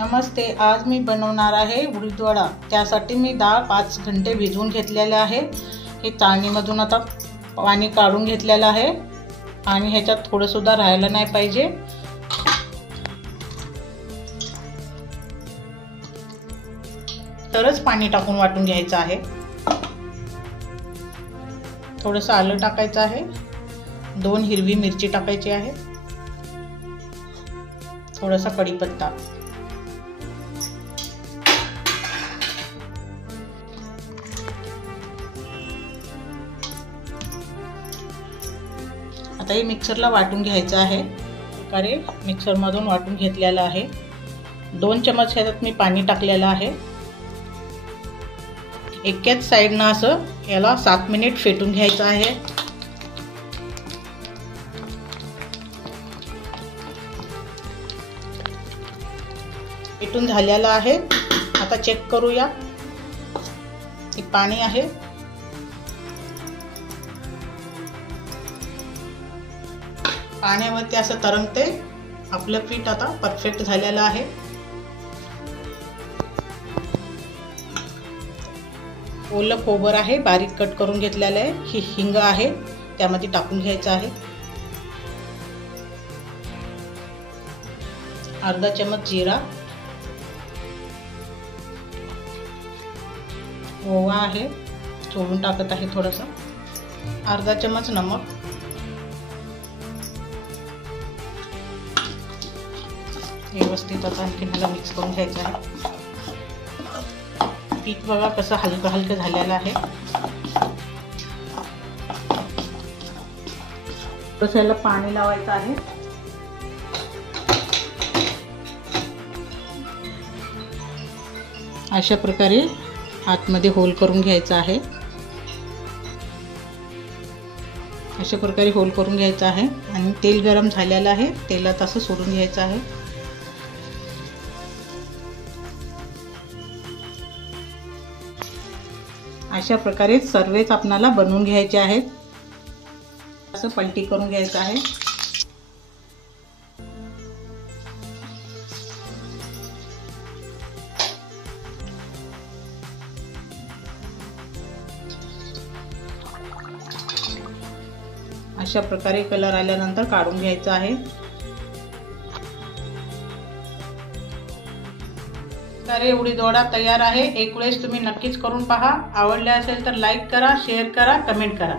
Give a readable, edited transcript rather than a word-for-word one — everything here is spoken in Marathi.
नमस्ते। आज मी बनवणार आहे उडीद वडा। त्यासाठी मी डाळ 5 घंटे भिजवून घेतलेले आहे। हे चाळणीमधून आता पाणी काढून घेतलेलं आहे आणि ह्याच्यात थोडं सुद्धा राहिलं नाही पाहिजे। तरच पाणी टाकून वाटून घ्यायचं आहे। थोडंसं आलं टाकायचं आहे, 2 हिरवी मिरची टाकायची आहे, थोडासा कढीपत्ता, आता हे मिक्सरला वाटून घ्यायचं आहे। प्रकारे मिक्सर मधून वाटून घेतलेलं आहे। 2 चमच ह्याच्यात मी पाणी टाकलेलं आहे। एकाच साइडनं असं याला 7 मिनिट फेटून घ्यायचं आहे। फेटून झालेलं आहे। आता चेक करूया। हे पाणी आहे, पाण्यावरती असं तरंगते। आपलं पीठ आता परफेक्ट झालेलं आहे। ओलं खोबरं आहे, बारीक कट करून घेतलेलं आहे। ही हिंग आहे, त्यामध्ये टाकून घ्यायचं आहे। अर्धा चमच जिरा, ओवा आहे, सोडून टाकत आहे थोडासा, अर्धा चमच नमक, व्यवस्थित आता आणखी मला मिक्स करून घ्यायचं आहे। पीठ बघा कसं हलकं हलकं झालेलं आहे। तसं याला पाणी लावायचं आहे। अशा प्रकारे आतमध्ये होल करून घ्यायचं आहे। अशा प्रकारे होल करून घ्यायचं आहे आणि तेल गरम झालेलं आहे, तेलात असं सोडून घ्यायचं आहे। अशा प्रकारे सर्वच आपल्याला बनवून घ्यायचे आहेत। असं पलटी करून घ्यायचं आहे। अशा प्रकारे कलर आल्यानंतर काढून घ्यायचं आहे। उडीद वडा तयार आहे। एक वेळेस तुम्ही नक्कीच करून पहा। आवडले असेल तर लाईक करा, शेअर करा, कमेंट करा।